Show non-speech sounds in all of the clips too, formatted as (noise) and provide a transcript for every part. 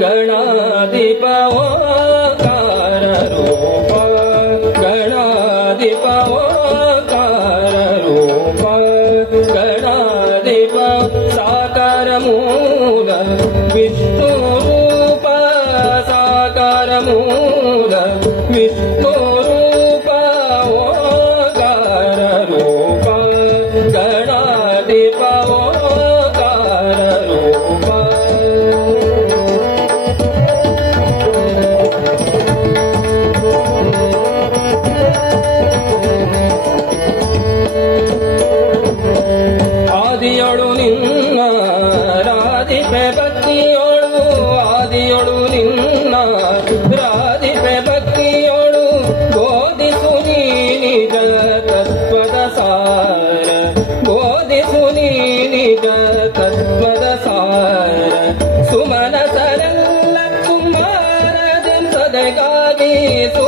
गणाधिपवाकाररूप गणाधिपकाररूप गणाधिप साकार विष्णु ಆದಿಯೊಳು ನಿನ್ನ ರಾಧಿಪೆ ಭಕ್ತಿಯೋಳು ಆದಿಯೊಳು ನಿನ್ನ ರಾಧಿಪೆ ಭಕ್ತಿಯೋಳು ಬೋಧಿಸು ಸುನಿ ನಿಜ ತತ್ವದ ಸಾರ ಬೋಧಿಸು ಸುನಿ ನಿಜ ತತ್ವದ ಸಾರ ಸುಮನ ಸರಲ್ಲ ಕುಮಾರ ಸದಗಾಗಿ ಸು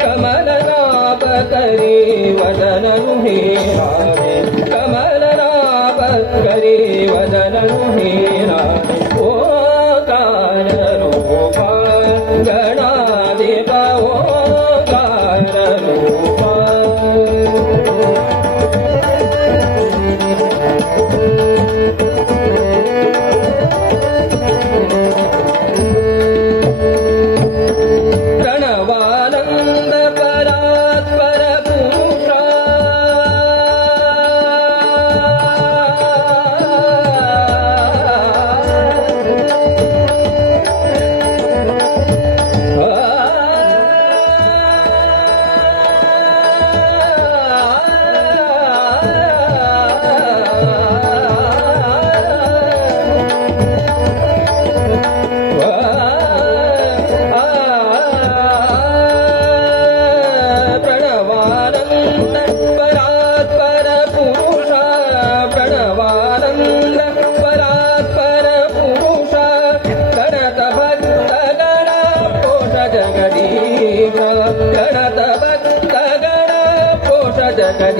ಕಮಲನಾಪಕರಿ ವದನನು ಹೇ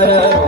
Hare (laughs)